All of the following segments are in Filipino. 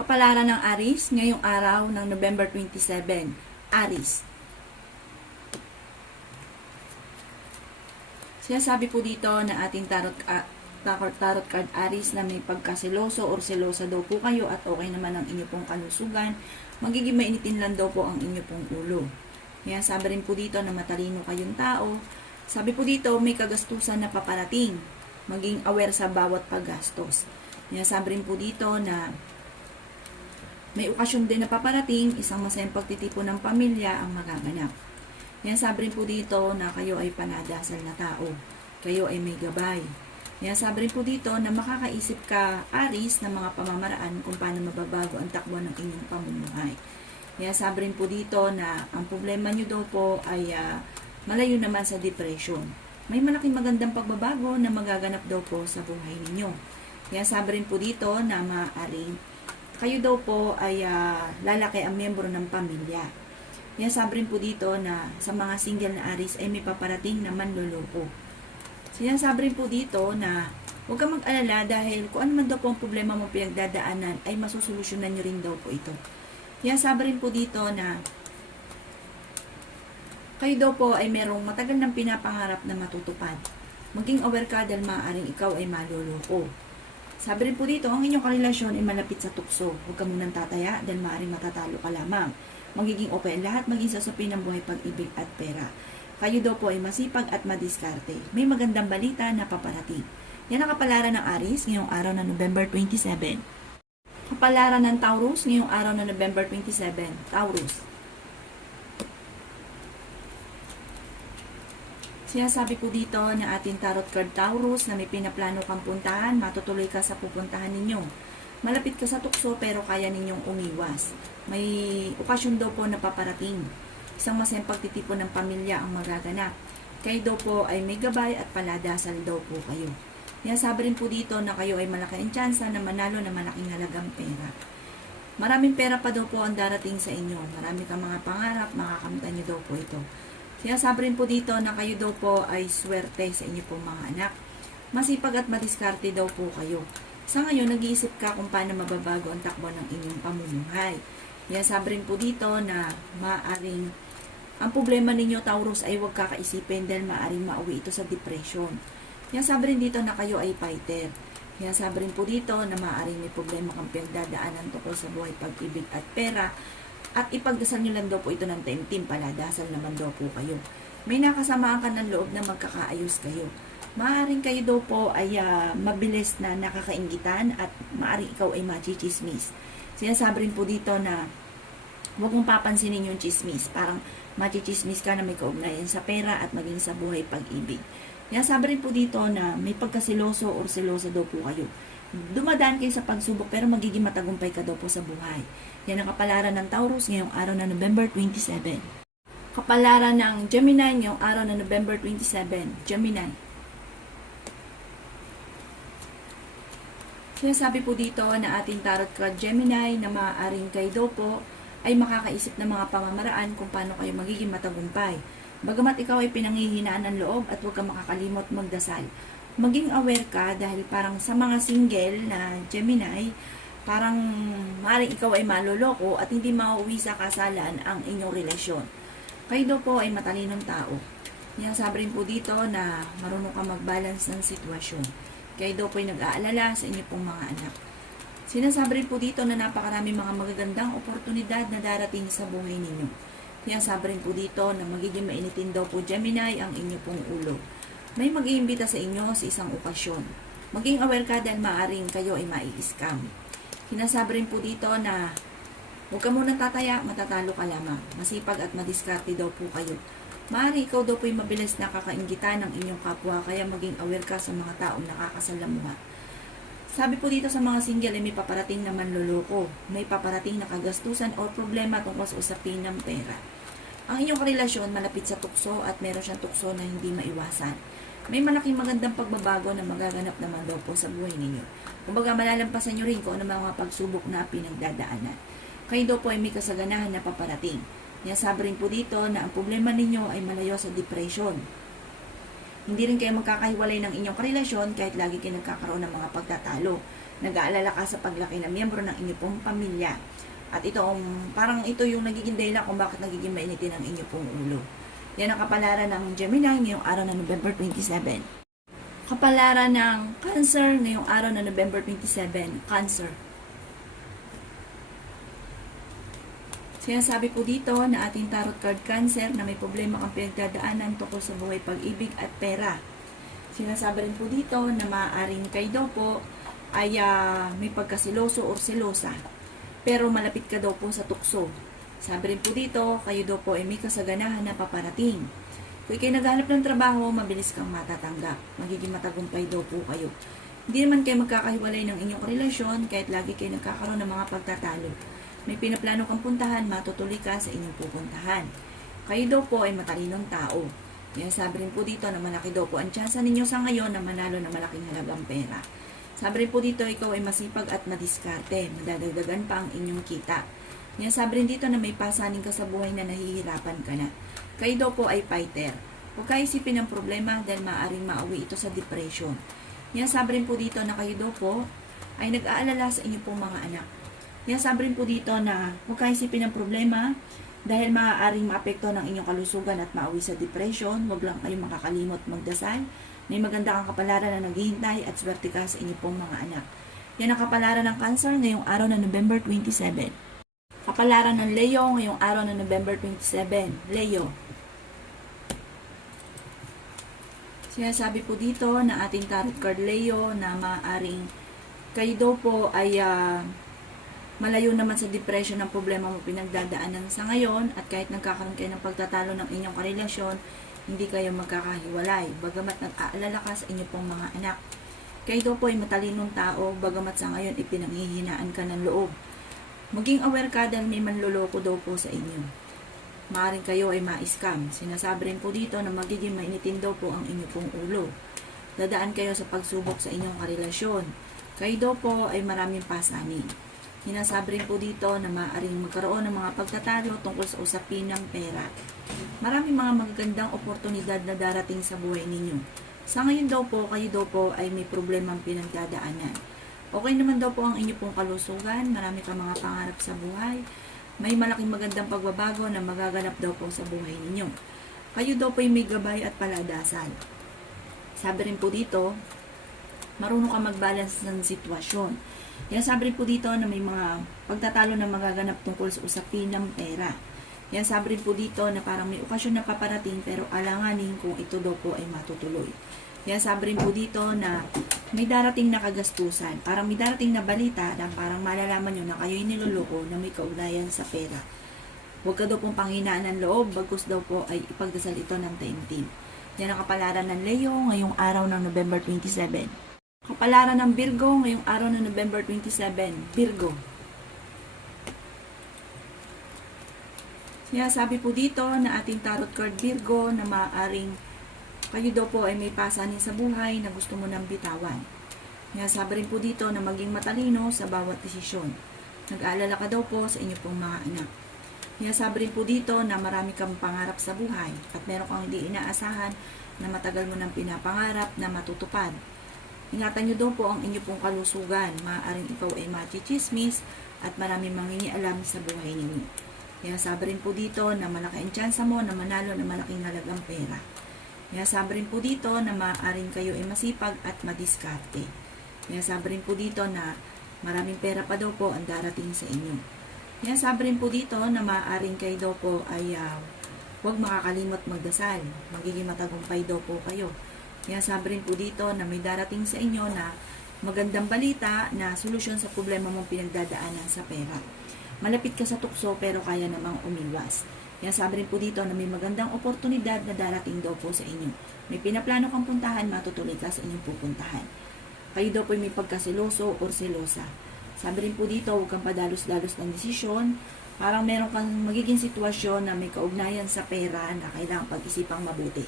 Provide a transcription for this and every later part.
Kapalaran ng Aries ngayong araw ng November 27. Aries. Sinasabi po dito na ating tarot card Aries na may pagkaseloso or selosa daw po kayo at okay naman ang inyo pong kalusugan. Magiging mainitin lang daw po ang inyo pong ulo. Kaya sabi rin po dito na matalino kayong tao. Sabi po dito may kagastusan na paparating. Maging aware sa bawat paggastos. Kaya sabi rin po dito na may okasyon din na paparating, isang masayang pagtitipon ng pamilya ang magaganap. Yan sabi rin po dito na kayo ay panadasal na tao. Kayo ay may gabay. Yan sabi rin po dito na makakaisip ka, Aries, ng mga pamamaraan kung paano mababago ang takbo ng inyong pamumuhay. Yan sabi rin po dito na ang problema nyo daw po ay malayo naman sa depression. May malaking magandang pagbabago na magaganap daw po sa buhay ninyo. Yan sabi rin po dito na maaaring kayo daw po ay lalaki ang miyembro ng pamilya. Yan sabi rin po dito na sa mga single na Aries ay may paparating na manloloko. Sinasabi rin po dito na huwag kang mag-alala dahil kung ano man daw po ang problema mo pinagdadaanan ay masusolusyonan nyo rin daw po ito. Yan sabi rin po dito na kayo daw po ay merong matagal ng pinapangarap na matutupad. Maging aware ka dahil maaaring ikaw ay maloloko. Sabi rin po dito, ang inyong karelasyon ay malapit sa tukso. Huwag ka munang tataya dahil maaaring matatalo ka lamang. Magiging okay ang lahat, maging sa supin ng buhay, pag-ibig at pera. Kayo daw po ay masipag at madiskarte. May magandang balita na paparating. Yan ang kapalaran ng Aries ngayong araw na November 27. Kapalaran ng Taurus ngayong araw na November 27. Taurus. Sinasabi po dito na ating tarot card Taurus na may pinaplano kang puntahan, matutuloy ka sa pupuntahan ninyo. Malapit ka sa tukso pero kaya ninyong umiwas. May okasyon daw po na paparating. Isang masayang pagtitipon ng pamilya ang magaganap. Kayo daw po ay may gabay at paladasal daw po kayo. Kaya sabi rin po dito na kayo ay malaki ang tsansa na manalo na malaking halagang pera. Maraming pera pa daw po ang darating sa inyo. Marami kang mga pangarap, makakamtan nyo daw po ito. Sinasabi rin po dito na kayo daw po ay swerte sa inyo pong mga anak. Masipag at madiskarte daw po kayo. Sa ngayon, nag-iisip ka kung paano mababago ang takbo ng inyong pamumuhay. Sinasabi rin po dito na maaring ang problema ninyo, Taurus, ay huwag kakaisipin dahil maaring mauwi ito sa depression. Sinasabi rin dito na kayo ay fighter. Sinasabi rin po dito na maaring may problema kang pinagdadaanan tungkol sa buhay, pag-ibig at pera. At ipagdasal nyo lang daw po ito ng taimtim, paladasal naman daw po kayo. May nakasamaan ka ng loob na magkakaayos kayo. Maaring kayo daw po ay mabilis na nakakaingitan at maaring ikaw ay machichismis. Sinasabi rin po dito na huwag mong papansinin yung chismis. Parang machichismis ka na may kaugnayan sa pera at maging sa buhay pag-ibig. Sinasabi rin po dito na may pagkasiloso or selosa daw po kayo. Dumadaan kayo sa pagsubok pero magiging matagumpay ka daw po sa buhay. Yan ang kapalaran ng Taurus ngayong araw na November 27. Kapalaran ng Gemini ngayong araw na November 27. Gemini. Sinasabi po dito na ating tarot card Gemini na maaaring kayo daw po ay makakaisip ng mga pamamaraan kung paano kayo magiging matagumpay. Bagamat ikaw ay pinanghihinaan ng loob at huwag kang makakalimot magdasal. Maging aware ka dahil parang sa mga single na Gemini, parang maaaring ikaw ay maloloko at hindi mauwi sa kasalan ang inyong relasyon. Kayo daw po ay matalinong tao. Sabi rin po dito na marunong ka mag-balance ng sitwasyon. Kayo daw po ay nag-aalala sa inyo pong mga anak. Sinasabi rin po dito na napakarami mga magagandang oportunidad na darating sa buhay ninyo. Sinasabi rin po dito na magiging mainitin daw po Gemini ang inyo pong ulo. May mag-iimbita sa inyo sa isang okasyon. Maging aware ka dahil maaaring kayo ay mai-scam. Sinasabi rin po dito na huwag ka muna tataya, matatalo ka lamang. Masipag at madiskarte daw po kayo. Maaari ikaw daw po ay mabilis na kakainggitan ng inyong kapwa kaya maging aware ka sa mga taong nakakasalamuha. Sabi po dito sa mga single ay may paparating na manloloko. May paparating na kagastusan o problema tungkol sa usapin ng pera. Ang inyong relasyon malapit sa tukso at meron siyang tukso na hindi maiwasan. May malaking magandang pagbabago na magaganap naman daw po sa buhay ninyo. Kumbaga malalampasan nyo rin kung ano mga pagsubok na pinagdadaanan. Kayo daw po ay may kasaganahan na paparating. Sabi rin po dito na ang problema ninyo ay malayo sa depression. Hindi rin kayo magkakahiwalay ng inyong karelasyon kahit lagi kayo nagkakaroon ng mga pagtatalo. Nag-aalala ka sa paglaki ng miyembro ng inyong pong pamilya. At parang ito yung nagiging dahilan kung bakit nagiging mainitin ang inyong pong ulo. Yan ang kapalaran ng Gemini ngayong araw na November 27. Kapalaran ng Cancer ngayong araw na November 27. Cancer. Sinasabi po dito na ating tarot card Cancer na may problema kang pinagdadaanan tungkol sa buhay, pag-ibig at pera. Sinasabi rin po dito na maaaring kayo daw po ay may pagkasiloso o selosa. Pero malapit ka daw po sa tukso. Sabi rin po dito, kayo daw po ay may kasaganahan na paparating. Kung kayo naghanap ng trabaho, mabilis kang matatanggap. Magiging matagumpay daw po kayo. Hindi naman kayo magkakahiwalay ng inyong relasyon kahit lagi kayo nagkakaroon ng mga pagtatalo. May pinaplano kang puntahan, matutuloy ka sa inyong pupuntahan. Kayo daw po ay matalinong tao. Yan, sabi rin po dito na malaki daw po ang tsansa ninyo sa ngayon na manalo ng malaking halagang pera. Sabi rin po dito, ikaw ay masipag at madiskarte. Madadagdagan pa ang inyong kita. Yan, sabi rin dito na may pasanin ka sa buhay na nahihirapan ka na. Kayo daw po ay fighter. Huwag kayo isipin ng problema dahil maaaring mauwi ito sa depression. Yan, sabi rin po dito na kayo daw po ay nag-aalala sa inyong pong mga anak. Yan, sabi rin po dito na huwag kayo isipin ng problema dahil maaaring maapekto ng inyong kalusugan at mauwi sa depression. Huwag lang kayong makakalimot magdasal. May maganda kang kapalaran na naghihintay at swerte ka sa inyong pong mga anak. Yan ang kapalaran ng Cancer ngayong araw na November 27. Kapalaran ng Leo ngayong araw na November 27. Leo. Sinasabi po dito na ating tarot card Leo na maaaring kayo daw po ay malayo naman sa depression ng problema mo pinagdadaanan sa ngayon at kahit nagkakaroon kayo ng pagtatalo ng inyong karelasyon, hindi kayo magkakahiwalay. Bagamat nag-aalala ka sa inyong pong mga anak. Kayo daw po ay matalinong tao, bagamat sa ngayon ipinanghihinaan ka ng loob. Maging aware ka dahil may manloloko daw po sa inyo. Maaaring kayo ay ma-scam. Sinasabi rin po dito na magiging mainitin daw po ang inyong pong ulo. Dadaan kayo sa pagsubok sa inyong karelasyon. Kayo daw po ay maraming pasanin. Sinasabi rin po dito na maaaring magkaroon ng mga pagtatalo tungkol sa usapin ng pera. Maraming mga magagandang oportunidad na darating sa buhay ninyo. Sa ngayon daw po, kayo daw po ay may problemang pinagdadaanan. Okay naman daw po ang inyong pong kalusugan, marami kang mga pangarap sa buhay, may malaking magandang pagbabago na magaganap daw po sa buhay ninyo. Kayo daw po ay may gabay at paladasan. Sabi rin po dito, marunong ka mag-balance ng sitwasyon. Yan, sabi rin po dito na may mga pagtatalo na magaganap tungkol sa usapin ng pera. Yan, sabi rin po dito na parang may okasyon na paparating pero alanganin kung ito daw po ay matutuloy. Yan, sabi rin po dito na may darating na kagastusan. Parang may darating na balita na parang malalaman nyo na kayo'y niloloko na may kaugnayan sa pera. Huwag ka daw pong panghinaan ng loob, bagkus daw po ay ipagdasal ito ng taimtim. Yan ang kapalaran ng Leo ngayong araw ng November 27. Kapalaran ng Virgo ngayong araw ng November 27. Virgo. Sinasabi po dito na ating tarot card Virgo na maaaring kayo daw po ay may pasanin sa buhay na gusto mo nang bitawan. Sinasabi rin po dito na maging matalino sa bawat desisyon. Nag-aalala ka daw po sa inyong pong mga anak. Sinasabi rin po dito na marami kang pangarap sa buhay at meron kang hindi inaasahan na matagal mo nang pinapangarap na matutupad. Ingatan nyo daw po ang inyong pong kalusugan. Maaaring ikaw ay machichismis at maraming mangingialam sa buhay ninyo. Kaya sabi rin po dito na malaki ang tsansa mo na manalo ng malaking halagang pera. Kaya sabi rin po dito na maaaring kayo ay masipag at madiskarte. Kaya sabi rin po dito na maraming pera pa daw po ang darating sa inyo. Kaya sabi rin po dito na maaaring kayo daw po ay huwag makakalimot magdasal. Magiging matagumpay daw po kayo. Kaya sabi rin po dito na may darating sa inyo na magandang balita na solusyon sa problema mong pinagdadaanan sa pera. Malapit ka sa tukso pero kaya namang umiwas. Kaya sabi rin po dito na may magandang oportunidad na darating daw po sa inyo. May pinaplano kang puntahan, matutuloy ka sa inyong pupuntahan. Kayo daw po may pagkasiloso o selosa. Sabi rin po dito, huwag kang padalos-dalos ng desisyon. Parang meron kang magiging sitwasyon na may kaugnayan sa pera na kailangang pag-isipang mabuti.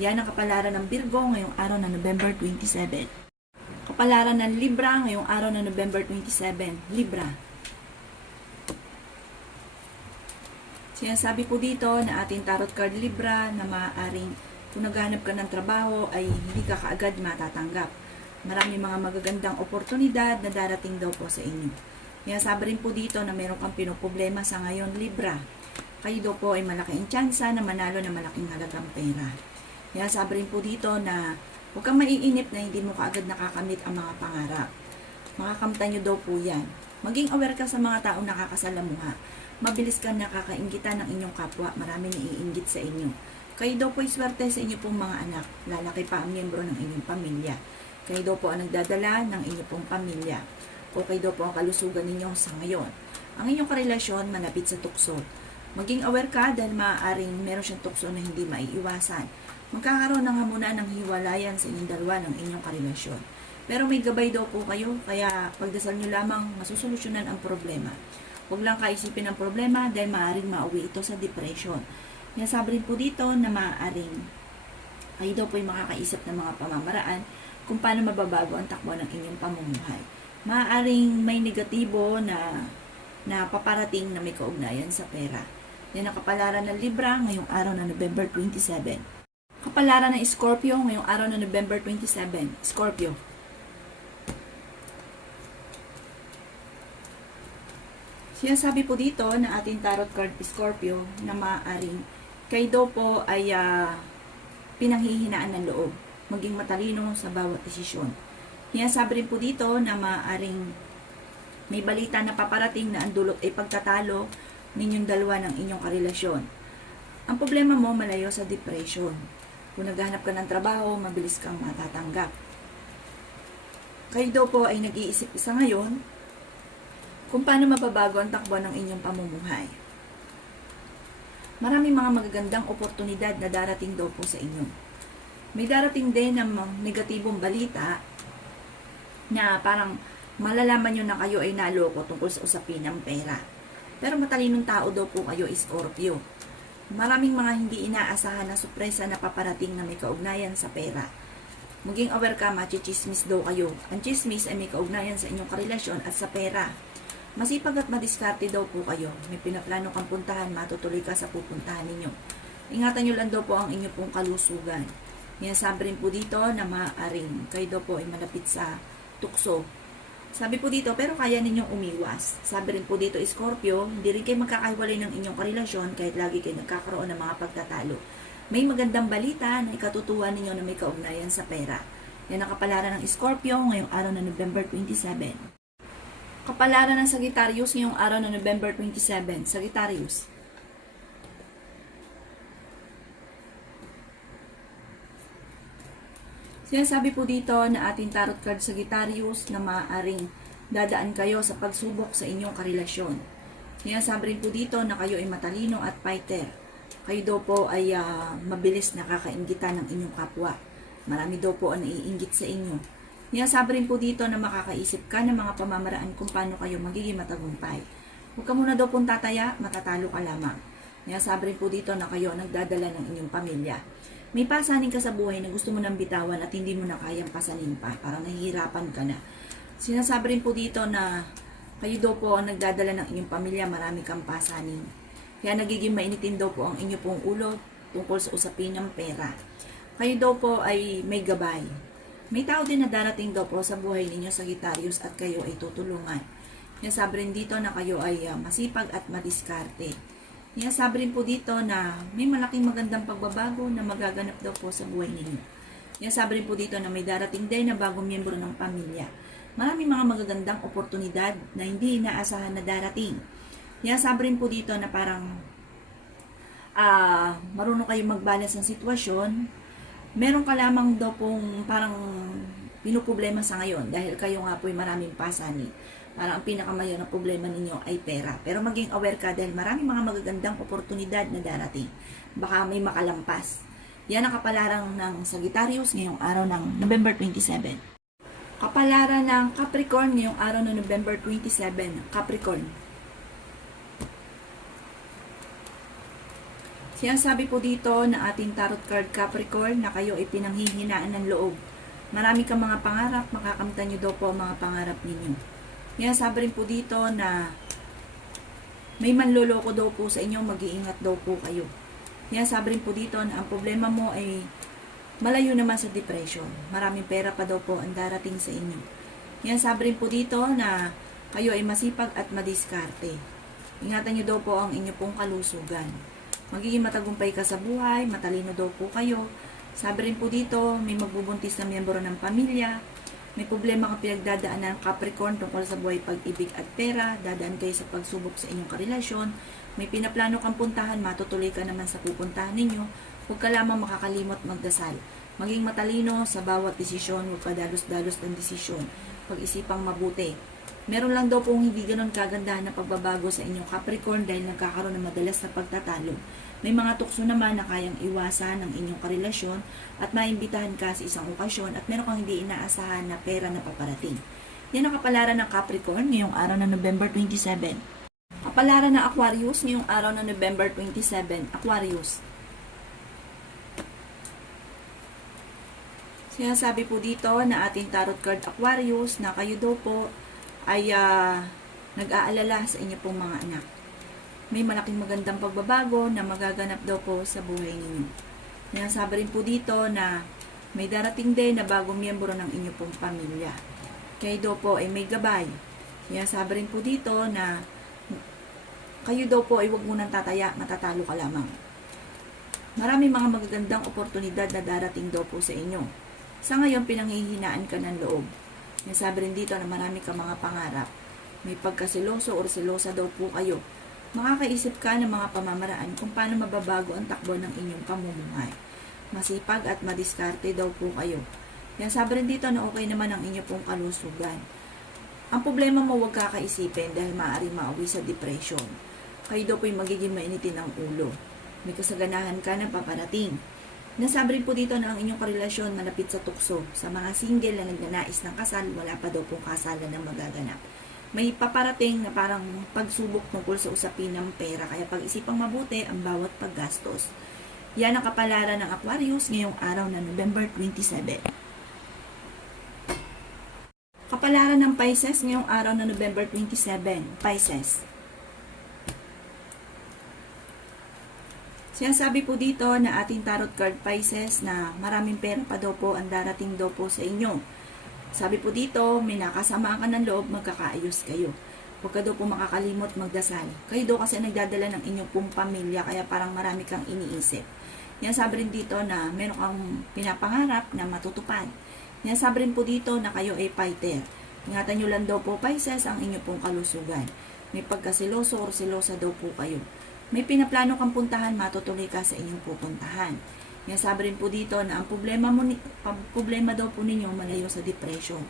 Yan ang kapalaran ng Virgo ngayong araw na November 27. Kapalaran ng Libra ngayong araw na November 27. Libra. Sinasabi po dito na ating tarot card Libra na maaaring kung naghahanap ka ng trabaho ay hindi ka kaagad matatanggap. Marami mga magagandang oportunidad na darating daw po sa inyo. Kaya sabi rin po dito na meron kang pinoproblema sa ngayon, Libra. Kayo daw po ay malaki ang tsansa na manalo na malaking halagang pera. Kaya sabi rin po dito na huwag kang maiinip na hindi mo kaagad nakakamit ang mga pangarap. Makakamtan nyo daw po yan. Maging aware ka sa mga taong nakakasalamuha. Mabilis kang nakakainggitan ng inyong kapwa. Marami naiinggit sa inyo. Kayo daw po ay swerte sa inyo pong mga anak. Lalaki pa ang miyembro ng inyong pamilya. Kayo daw po ang nagdadala ng inyong pong pamilya. O kayo daw po ang kalusugan ninyo sa ngayon. Ang inyong karelasyon malapit sa tukso. Maging aware ka dahil maaaring meron siyang tukso na hindi maiiwasan. Magkakaroon ng hamunan ng hiwalayan sa inyong dalawa ng inyong karelasyon. Pero may gabay daw po kayo, kaya pagdasal nyo lamang masusolusyonan ang problema. Huwag lang kaisipin ang problema dahil maaaring mauwi ito sa depression. Nasabi rin po dito na maaaring kayo daw po ay makakaisip ng mga pamamaraan kung paano mababago ang takbo ng inyong pamumuhay. Maaaring may negatibo na paparating na may kaugnayan sa pera. Yan ang kapalaran ng Libra ngayong araw na November 27. Kapalaran ng Scorpio ngayong araw na November 27. Scorpio. Sinasabi po dito na ating tarot card Scorpio na maaaring kayo daw po ay pinanghihinaan ng loob, maging matalino sa bawat desisyon. Sinasabi rin po dito na maaaring may balita na paparating na ang dulot ay pagtatalo ninyong dalawa ng inyong karelasyon. Ang problema mo malayo sa depression. Kung naghahanap ka ng trabaho, mabilis kang matatanggap. Kayo daw po ay nag-iisip sa ngayon kung paano mababago ang takbo ng inyong pamumuhay. Maraming mga magagandang oportunidad na darating daw po sa inyo. May darating din ng negatibong balita na parang malalaman nyo na kayo ay naloko tungkol sa usapin ng pera. Pero matalinong tao daw po kayo, Scorpio. Maraming mga hindi inaasahan na sorpresa na paparating na may kaugnayan sa pera. Maging aware ka, machichismis daw kayo. Ang chismis ay may kaugnayan sa inyong karelasyon at sa pera. Masipag at madiskarte daw po kayo. May pinaplano kang puntahan, matutuloy ka sa pupuntahan ninyo. Ingatan nyo lang daw po ang inyong pong kalusugan. Sabi rin po dito na maaaring kayo daw po ay malapit sa tukso. Sabi po dito, pero kaya ninyong umiwas. Sabi rin po dito, Scorpio, hindi rin kayo magkakahiwalay ng inyong karelasyon kahit lagi kayo nagkakaroon ng mga pagtatalo. May magandang balita na ikatutuwa ninyo na may kaugnayan sa pera. Yan ang kapalaran ng Scorpio ngayong araw na November 27. Kapalaran ng Sagittarius ngayong araw na November 27. Sagittarius. Sinasabi po dito na ating tarot card Sagittarius na maaaring dadaan kayo sa pagsubok sa inyong karelasyon. Sinasabi rin po dito na kayo ay matalino at fighter. Kayo daw po ay mabilis nakakainggitan ng inyong kapwa. Marami daw po ang naiinggit sa inyo. Sinasabi rin po dito na makakaisip ka ng mga pamamaraan kung paano kayo magiging matagumpay. Huwag ka muna daw pong tataya, matatalo ka lamang. Sinasabi rin po dito na kayo ang nagdadala ng inyong pamilya. May pasanin ka sa buhay na gusto mo nang bitawan at hindi mo na kayang pasanin pa. Parang nahihirapan ka na. Sinasabi rin po dito na kayo daw po ang nagdadala ng inyong pamilya, marami kang pasanin. Kaya nagiging mainitin daw po ang inyong pong ulo tungkol sa usapin ng pera. Kayo daw po ay may gabay. May tao din na darating daw po sa buhay ninyo, Sagittarius, at kayo ay tutulungan. Sinasabi rin dito na kayo ay masipag at madiskarte. Sinasabi rin po dito na may malaking magandang pagbabago na magaganap daw po sa buhay ninyo. Sinasabi rin po dito na may darating din na bagong miyembro ng pamilya. Maraming mga magagandang oportunidad na hindi inaasahan na darating. Sinasabi rin po dito na parang marunong kayong mag-balance ng sitwasyon. Meron ka lamang daw pong parang pinuproblema sa ngayon dahil kayo nga po ay maraming pasanin. Parang ang pinakamayon na problema ninyo ay pera. Pero maging aware ka dahil maraming mga magagandang oportunidad na darating. Baka may makalampas. Yan ang kapalaran ng Sagittarius ngayong araw ng November 27. Kapalaran ng Capricorn ngayong araw ng November 27. Capricorn. Sinasabi po dito na ating tarot card Capricorn na kayo ay pinanghihinaan ng loob. Marami kang mga pangarap, makakamtan nyo daw po ang mga pangarap ninyo. Sinasabi rin po dito na may manloloko daw po sa inyo, mag-iingat daw po kayo. Sinasabi rin po dito na ang problema mo ay Malayo naman sa depression. Maraming pera pa daw po ang darating sa inyo. Yan, sabi rin po dito na kayo ay masipag at madiskarte. Ingatan nyo daw po ang inyo pong kalusugan. Magiging matagumpay ka sa buhay, matalino daw po kayo. Sabi rin po dito, may magbubuntis na miyembro ng pamilya. May problema kang pinagdadaanan ng Capricorn tungkol sa buhay, pag-ibig at pera. Dadaan kayo sa pagsubok sa inyong karelasyon. May pinaplano kang puntahan, matutuloy ka naman sa pupuntahan ninyo. Huwag ka lamang makakalimot magdasal. Maging matalino sa bawat desisyon, huwag padalos-dalos ng desisyon. Pag-isipang mabuti. Meron lang daw pong hindi ganon kagandahan na pagbabago sa inyong Capricorn dahil nagkakaroon ng madalas na pagtatalo. May mga tukso naman na kayang iwasan ng inyong karelasyon at maimbitahan ka sa isang okasyon at meron kang hindi inaasahan na pera na paparating. Yan ang kapalaran ng Capricorn ngayong araw ng November 27. Kapalaran ng Aquarius ngayong araw ng November 27. Aquarius. Sinasabi po dito na ating tarot card Aquarius na kayo daw po ay nag-aalala sa inyo pong mga anak. May malaking magandang pagbabago na magaganap daw po sa buhay ninyo. Sinasabi rin po dito na may darating din na bagong miyembro ng inyo pong pamilya. Kayo daw po ay may gabay. Sinasabi rin po dito na kayo daw po ay huwag munang tataya, matatalo ka lamang. Maraming mga magagandang oportunidad na darating daw po sa inyo. Sa ngayon, pinanghihinaan ka ng loob. Nasabi rin dito na marami ka mga pangarap. May pagkasiloso o silosa daw po kayo. Makakaisip ka ng mga pamamaraan kung paano mababago ang takbo ng inyong pamumuhay. Masipag at madiskarte daw po kayo. Nasabi rin dito na okay naman ang inyong pong kalusugan. Ang problema mo huwag kakaisipin dahil maaaring mauwi sa depression. Kayo daw po yung magiging mainitin ang ulo. May kasaganahan ka na paparating. Nasabi rin po dito na ang inyong karelasyon malapit sa tukso. Sa mga single na nagnanais ng kasal, wala pa daw pong kasalan na magaganap. May paparating na parang pagsubok tungkol sa usapin ng pera, kaya pag-isipang mabuti ang bawat paggastos. Yan ang kapalaran ng Aquarius ngayong araw na November 27. Kapalaran ng Pisces ngayong araw na November 27. Pisces. Sinasabi po dito na ating tarot card Pisces na maraming pera pa daw po ang darating daw po sa inyo. Sabi po dito, may nakasama ka ng loob, magkakaayos kayo. Huwag ka daw po makakalimot magdasal. Kayo daw kasi nagdadala ng inyong pong pamilya, kaya parang marami kang iniisip. Yan, sabi rin dito na meron kang pinapangarap na matutupad. Yan, sabi rin po dito na kayo ay fighter. Ingatan nyo lang daw po Pisces ang inyong pong kalusugan. May pagkasiloso o silosa daw po kayo. May pinaplano kang puntahan, matutuloy ka sa inyong pupuntahan. Yan, sabi rin po dito na ang problema daw po ninyo malayo sa depression.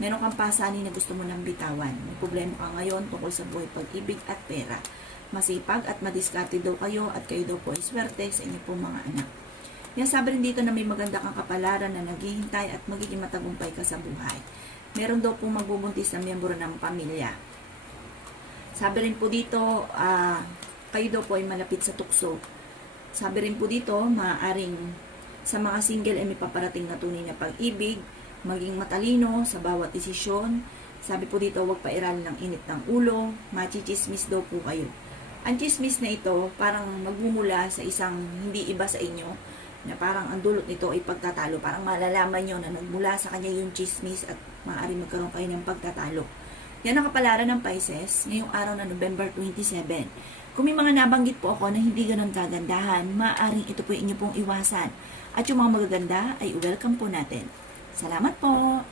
Meron kang pasanin na gusto mo nang bitawan. May problema ka ngayon tungkol sa buhay, pag-ibig at pera. Masipag at madiskarte daw kayo at kayo daw po ay swerte sa inyong pong mga anak. Yan, sabi rin dito na may maganda kang kapalaran na naghihintay at magiging matagumpay ka sa buhay. Meron daw po magbubuntis na miyembro ng pamilya. Sabi rin po dito, kayo daw po ay malapit sa tukso. Sabi rin po dito, maaaring sa mga single ay may paparating na tunay na pag-ibig, maging matalino sa bawat desisyon. Sabi po dito, huwag pairalin ng init ng ulo, machichismis daw po kayo. Ang chismis na ito, parang magmumula sa isang hindi iba sa inyo, na parang ang dulot nito ay pagtatalo. Parang malalaman nyo na nagmula sa kanya yung chismis at maaaring magkaroon kayo ng pagtatalo. Yan ang kapalaran ng Pisces ngayong araw na November 27. Kung may mga nabanggit po ako na hindi ganun kagandahan, maaaring ito po inyo pong iwasan. At yung mga magaganda ay welcome po natin. Salamat po!